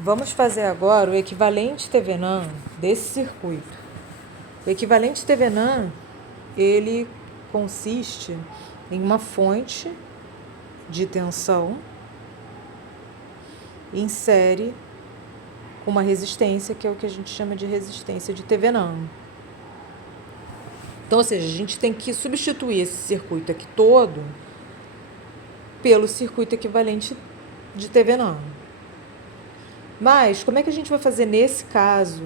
Vamos fazer agora o equivalente Thevenin desse circuito. O equivalente Thevenin, ele consiste em uma fonte de tensão em série com uma resistência, que é o que a gente chama de resistência de Thevenin. Então, ou seja, a gente tem que substituir esse circuito aqui todo pelo circuito equivalente de Thevenin. Mas como é que a gente vai fazer nesse caso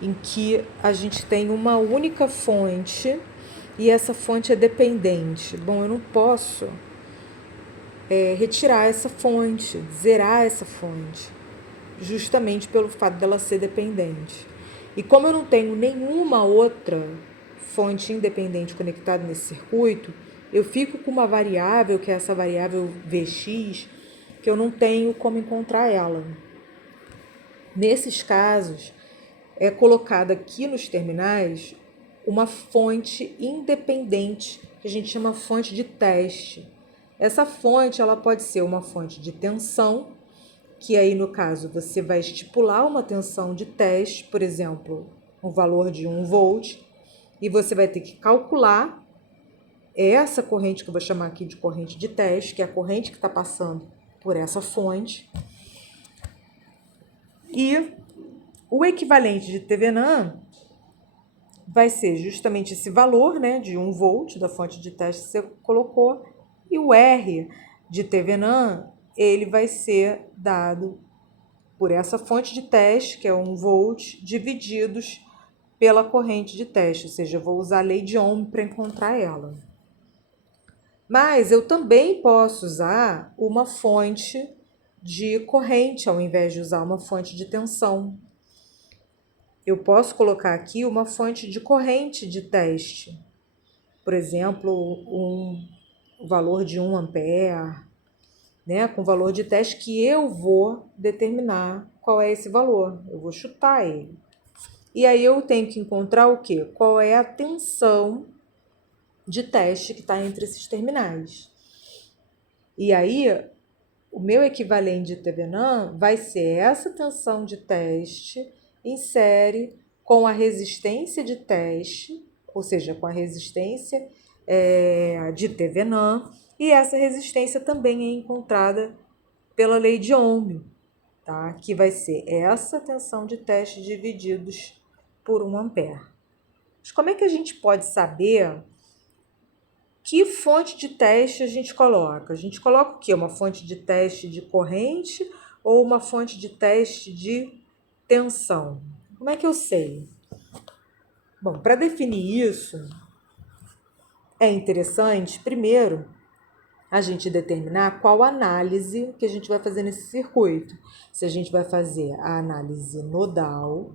em que a gente tem uma única fonte e essa fonte é dependente? Bom, eu não posso retirar essa fonte, zerar essa fonte, justamente pelo fato dela ser dependente. E como eu não tenho nenhuma outra fonte independente conectada nesse circuito, eu fico com uma variável, que é essa variável Vx, que eu não tenho como encontrar ela. Nesses casos, é colocada aqui nos terminais uma fonte independente, que a gente chama fonte de teste. Essa fonte ela pode ser uma fonte de tensão, que aí no caso você vai estipular uma tensão de teste, por exemplo, um valor de 1 volt, e você vai ter que calcular essa corrente, que eu vou chamar aqui de corrente de teste, que é a corrente que está passando por essa fonte. E o equivalente de Thevenin vai ser justamente esse valor, né, de 1 volt da fonte de teste que você colocou, e o R de Thevenin, ele vai ser dado por essa fonte de teste, que é 1 volt, divididos pela corrente de teste, ou seja, eu vou usar a lei de Ohm para encontrar ela. Mas eu também posso usar uma fonte de corrente, ao invés de usar uma fonte de tensão. Eu posso colocar aqui uma fonte de corrente de teste. Por exemplo, o valor de 1 ampere, né, com valor de teste que eu vou determinar qual é esse valor. Eu vou chutar ele. E aí eu tenho que encontrar o quê? Qual é a tensão de teste que está entre esses terminais. E aí, o meu equivalente de Thevenin vai ser essa tensão de teste em série com a resistência de teste, ou seja, com a resistência de Thevenin, e essa resistência também é encontrada pela lei de Ohm, tá? Que vai ser essa tensão de teste divididos por 1 ampere. Mas como é que a gente pode saber que fonte de teste a gente coloca? A gente coloca o quê? Uma fonte de teste de corrente ou uma fonte de teste de tensão? Como é que eu sei? Bom, para definir isso, é interessante, primeiro, a gente determinar qual análise que a gente vai fazer nesse circuito. Se a gente vai fazer a análise nodal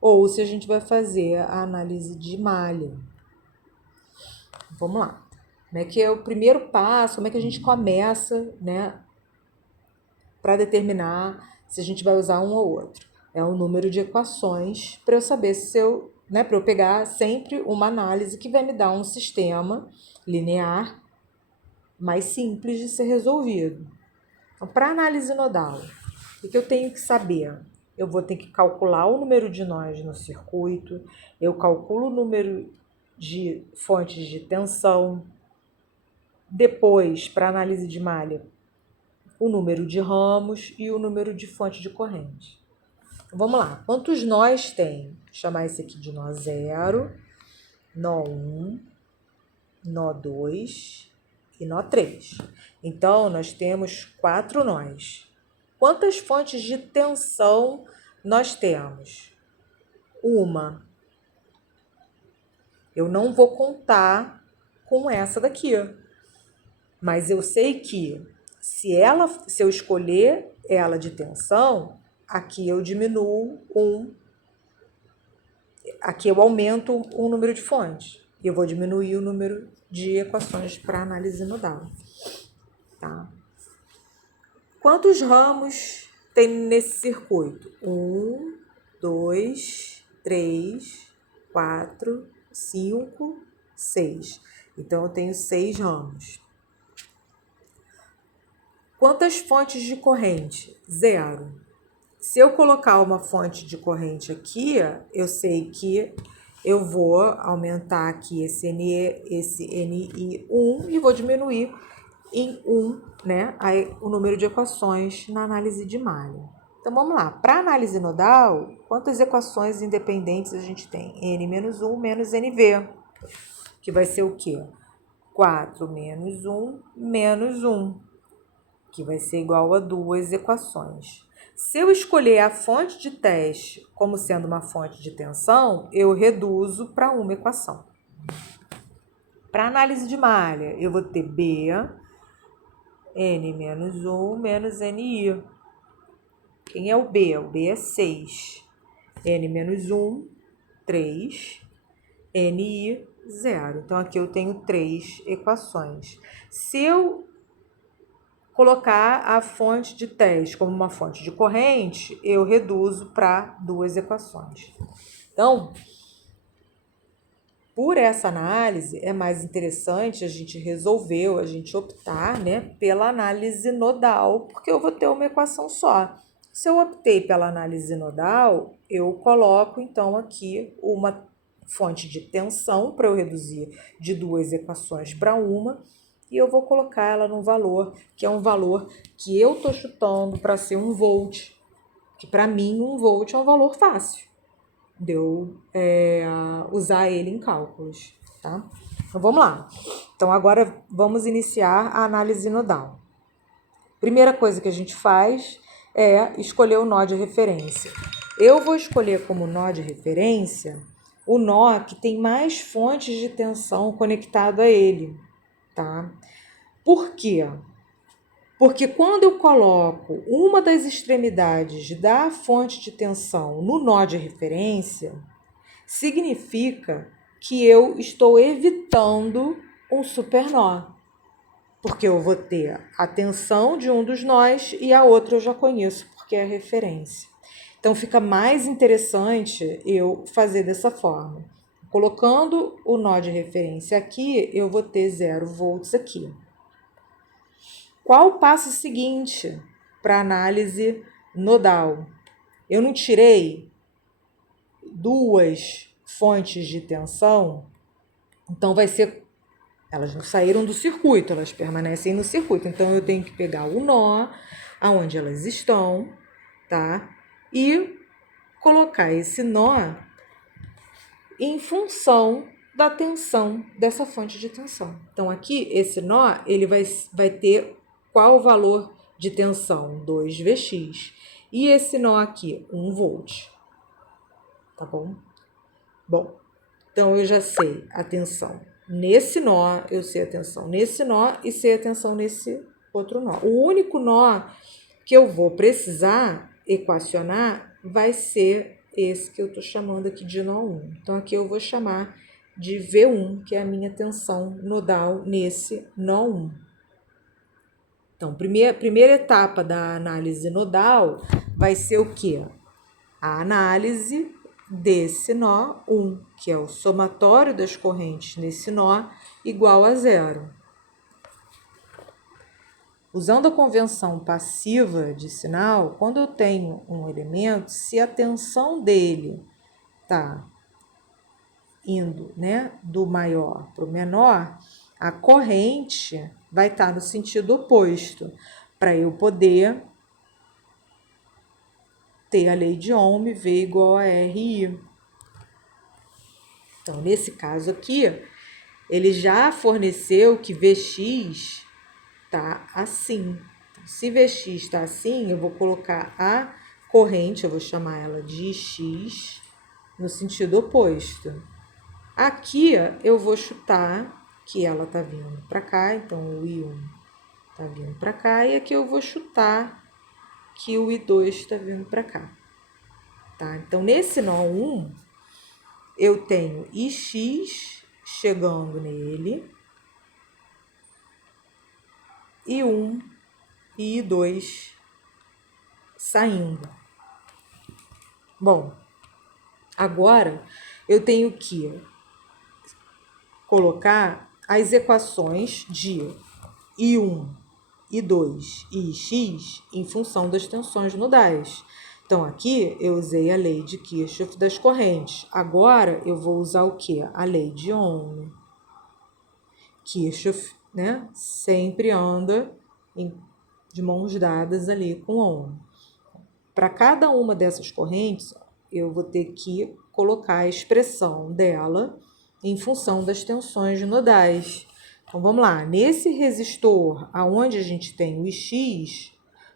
ou se a gente vai fazer a análise de malha. Vamos lá. Como é que é o primeiro passo? Como é que a gente começa, né, para determinar se a gente vai usar um ou outro? É o número de equações para eu saber se eu, né, para eu pegar sempre uma análise que vai me dar um sistema linear mais simples de ser resolvido. Então, para análise nodal, o que eu tenho que saber? Eu vou ter que calcular o número de nós no circuito, eu calculo o número de fontes de tensão. Depois, para análise de malha, o número de ramos e o número de fonte de corrente. Então, vamos lá. Quantos nós tem? Vou chamar esse aqui de nó 0, nó 1, nó 2 e nó 3. Então, nós temos 4 nós. Quantas fontes de tensão nós temos? Uma. Eu não vou contar com essa daqui, mas eu sei que se eu escolher ela de tensão, aqui eu diminuo aqui eu aumento o número de fontes. E eu vou diminuir o número de equações para análise nodal. Tá? Quantos ramos tem nesse circuito? 1, 2, 3, 4, 5, 6. Então, eu tenho 6 ramos. Quantas fontes de corrente? 0. Se eu colocar uma fonte de corrente aqui, eu sei que eu vou aumentar aqui esse NI1 e vou diminuir em 1, né, o número de equações na análise de malha. Então, vamos lá. Para análise nodal, quantas equações independentes a gente tem? N menos 1 menos NV, que vai ser o quê? 4 menos 1 menos 1, que vai ser igual a 2 equações. Se eu escolher a fonte de teste como sendo uma fonte de tensão, eu reduzo para uma equação. Para análise de malha, eu vou ter B, N menos 1 menos NI. Quem é o B? O B é 6. N menos 1, 3. NI, 0. Então, aqui eu tenho 3 equações. Se eu colocar a fonte de teste como uma fonte de corrente, eu reduzo para 2 equações. Então, por essa análise, é mais interessante a gente optar, né, pela análise nodal, porque eu vou ter uma equação só. Se eu optei pela análise nodal, eu coloco, então, aqui uma fonte de tensão para eu reduzir de 2 equações para uma, e eu vou colocar ela num valor, que é um valor que eu estou chutando para ser 1 volt, que para mim 1 volt é um valor fácil de eu usar ele em cálculos, tá? Então, vamos lá. Então, agora vamos iniciar a análise nodal. Primeira coisa que a gente faz é escolher o nó de referência. Eu vou escolher como nó de referência o nó que tem mais fontes de tensão conectado a ele, tá? Por quê? Porque quando eu coloco uma das extremidades da fonte de tensão no nó de referência, significa que eu estou evitando um supernó, porque eu vou ter a tensão de um dos nós e a outra eu já conheço, porque é referência. Então, fica mais interessante eu fazer dessa forma. Colocando o nó de referência aqui, eu vou ter 0 volts aqui. Qual o passo seguinte para análise nodal? Eu não tirei 2 fontes de tensão, então vai ser... Elas não saíram do circuito, elas permanecem no circuito. Então, eu tenho que pegar o nó, aonde elas estão, tá? E colocar esse nó em função da tensão dessa fonte de tensão. Então, aqui, esse nó, ele vai ter qual o valor de tensão? 2Vx. E esse nó aqui, 1 volt. Tá bom? Bom, então eu já sei a tensão nesse nó, eu sei a tensão nesse nó e sei a tensão nesse outro nó. O único nó que eu vou precisar equacionar vai ser esse que eu estou chamando aqui de nó 1. Então, aqui eu vou chamar de V1, que é a minha tensão nodal nesse nó 1. Então, primeira etapa da análise nodal vai ser o quê? A análise desse nó 1, que é o somatório das correntes nesse nó, igual a 0. Usando a convenção passiva de sinal, quando eu tenho um elemento, se a tensão dele está indo, né, do maior para o menor, a corrente vai estar no sentido oposto, para eu poder ter a lei de Ohm, V igual a RI. Então, nesse caso aqui, ele já forneceu que Vx está assim. Se Vx está assim, eu vou colocar a corrente, eu vou chamar ela de X, no sentido oposto. Aqui, eu vou chutar que ela está vindo para cá, então o I1 está vindo para cá, e aqui eu vou chutar que o I2 está vindo para cá. Tá? Então, nesse nó 1, eu tenho Ix chegando nele, I1 e I2 saindo. Bom, agora eu tenho que colocar as equações de I1, I2 e Ix em função das tensões nodais. Então, aqui eu usei a lei de Kirchhoff das correntes. Agora, eu vou usar o quê? A lei de Ohm. Kirchhoff, né? Sempre anda de mãos dadas ali com Ohm. Para cada uma dessas correntes, eu vou ter que colocar a expressão dela em função das tensões nodais. Então, vamos lá. Nesse resistor, aonde a gente tem o X,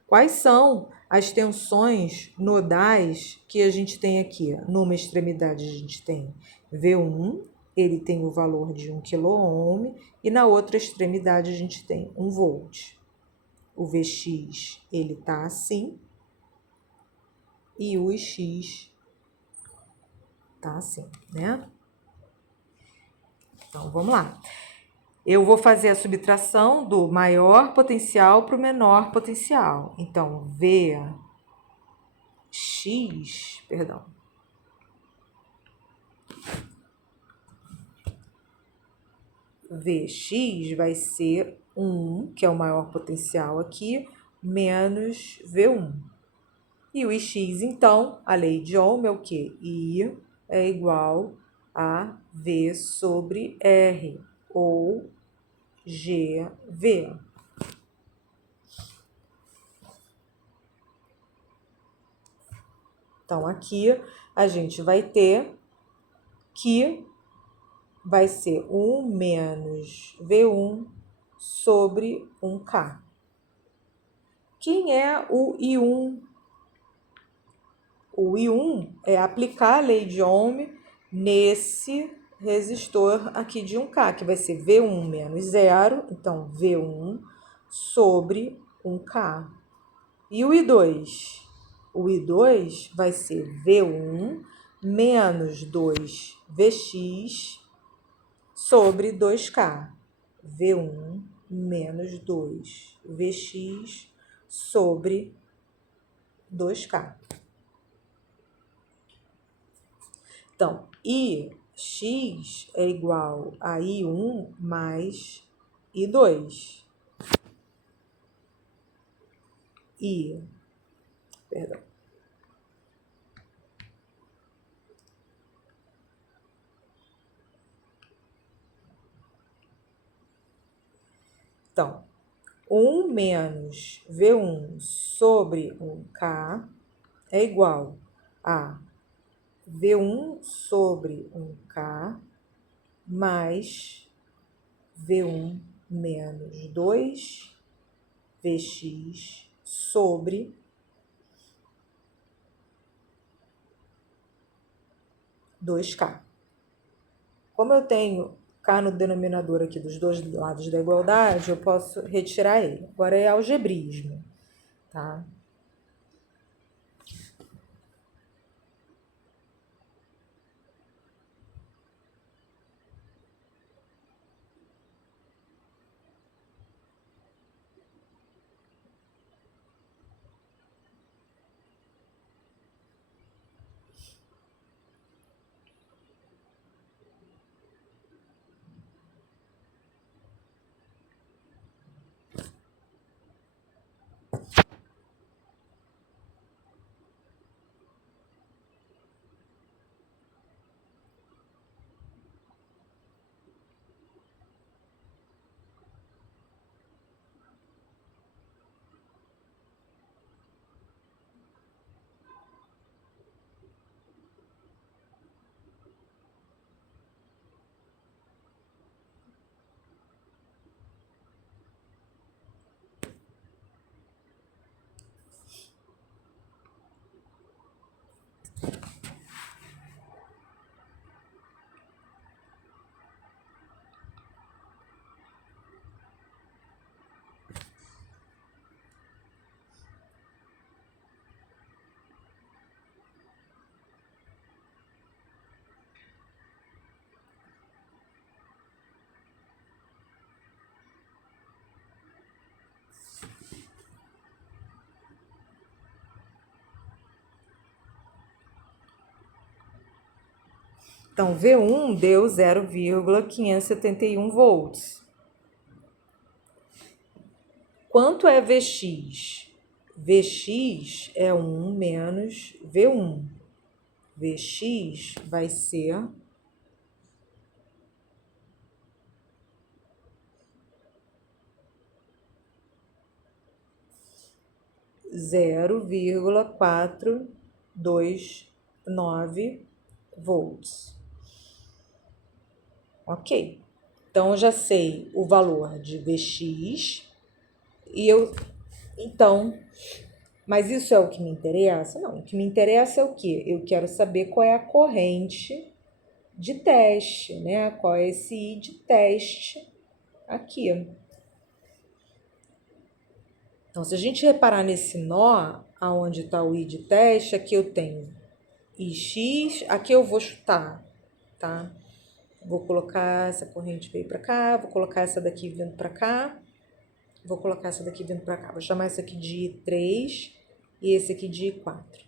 quais são as tensões nodais que a gente tem aqui? Numa extremidade, a gente tem V1, ele tem o valor de 1 kΩ, e na outra extremidade, a gente tem 1 volt. O Vx, ele tá assim, e o X tá assim, né? Então, vamos lá. Eu vou fazer a subtração do maior potencial para o menor potencial. Então, Vx vai ser 1, que é o maior potencial aqui, menos V1. E o X, então, a lei de Ohm é o quê? I é igual a V sobre R, ou GV. Então, aqui a gente vai ter que vai ser 1 menos V1 sobre 1K. Quem é o I1? O I1 é aplicar a lei de Ohm nesse resistor aqui de 1K, que vai ser V1 menos 0, então V1 sobre 1K. E o I2? O I2 vai ser V1 menos 2Vx sobre 2K. V1 menos 2Vx sobre 2K. Então, Ix é igual a I1 mais I2. Perdão. Então, 1 menos V1 sobre 1K é igual a V1 sobre 1K mais V1 menos 2Vx sobre 2K. Como eu tenho K no denominador aqui dos dois lados da igualdade, eu posso retirar ele. Agora é algebrismo, tá? Então, V1 deu 0,571 volts. Quanto é Vx? Vx é 1 menos V1. Vx vai ser 0,429 volts. Ok. Então, eu já sei o valor de Vx e então, mas isso é o que me interessa? Não, o que me interessa é o quê? Eu quero saber qual é a corrente de teste, né? Qual é esse I de teste aqui. Então, se a gente reparar nesse nó, aonde está o I de teste, aqui eu tenho Ix, aqui eu vou chutar, tá? Vou colocar essa corrente veio para cá, vou colocar essa daqui vindo para cá, vou colocar essa daqui vindo para cá. Vou chamar esse aqui de I3 e esse aqui de I4.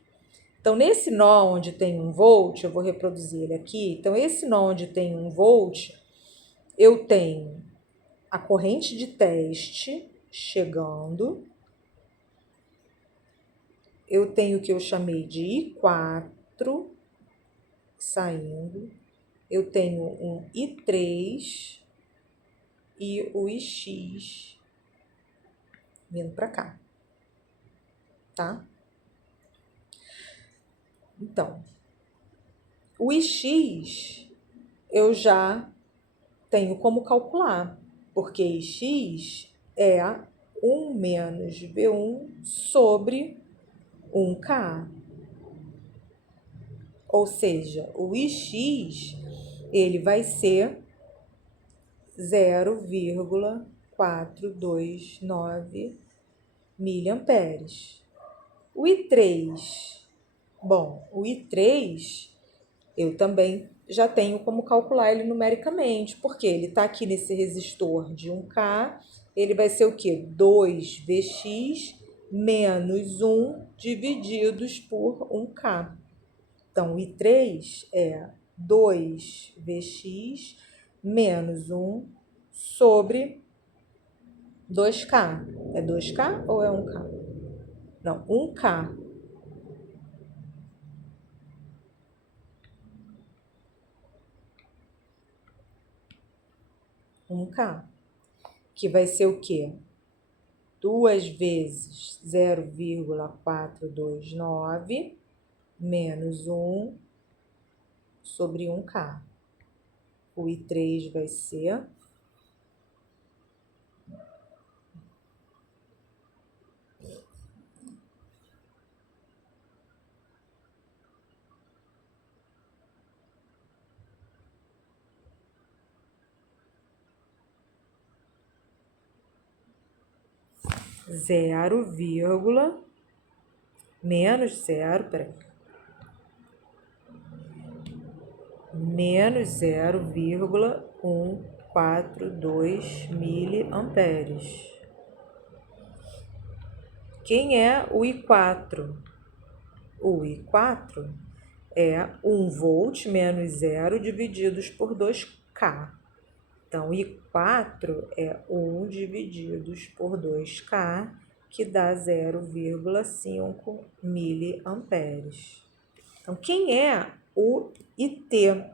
Então, nesse nó onde tem 1 volt, eu vou reproduzir ele aqui. Então, esse nó onde tem 1 volt, eu tenho a corrente de teste chegando. Eu tenho o que eu chamei de I4 saindo. Eu tenho um I3 e o Ix vindo para cá, tá? Então, o Ix eu já tenho como calcular, porque Ix é 1 menos V1 sobre 1K. Ou seja, o Ix ele vai ser 0,429 miliamperes. O I3, bom, o I3 eu também já tenho como calcular ele numericamente, porque ele está aqui nesse resistor de 1K, ele vai ser o quê? 2Vx menos 1 divididos por 1K. Então, o I3 é 2Vx menos 1 sobre 2K. É 2K ou é 1K? Não, 1K. 1K. Que vai ser o quê? 2 vezes 0,429 menos 1 sobre 1K. O I3 vai ser 0, menos 0, peraí, menos 0,142 miliamperes. Quem é o I4? O I4 é 1 volt menos 0 divididos por 2K. Então, I4 é 1 divididos por 2K, que dá 0,5 miliamperes. Então, quem é o IT?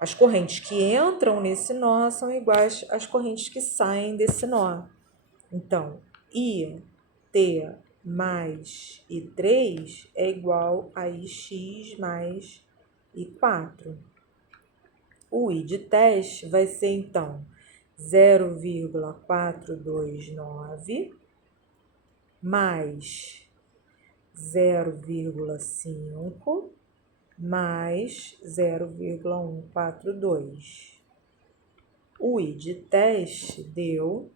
As correntes que entram nesse nó são iguais às correntes que saem desse nó. Então, IT mais I3 é igual a Ix mais I4. O I de teste vai ser, então, 0,429 mais 0,5 mais 0,142. O I de teste deu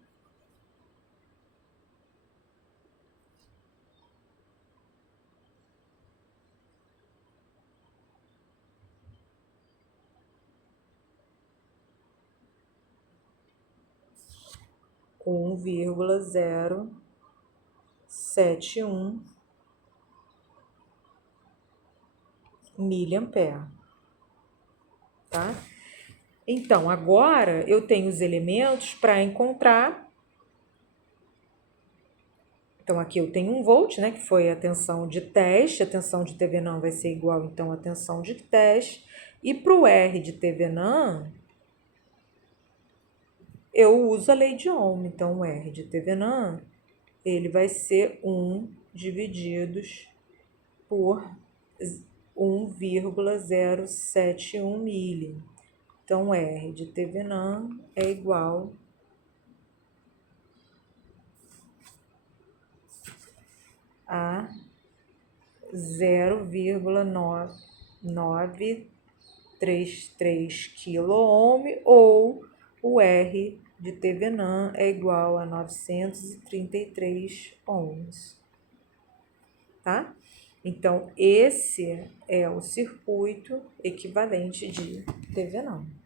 1,071 miliampere, tá? Então, agora eu tenho os elementos para encontrar Então, aqui eu tenho 1 volt, né, que foi a tensão de teste. A tensão de Thevenin vai ser igual, então, à tensão de teste. E para o R de Thevenin, eu uso a lei de Ohm. Então, o R de Thevenin, ele vai ser 1 divididos por 1,071 milli. Então, R de Thevenin é igual a 0,933 quiloohm, ou o R de Thevenin é igual a 933 ohms, tá? Então, esse é o circuito equivalente de Thevenin.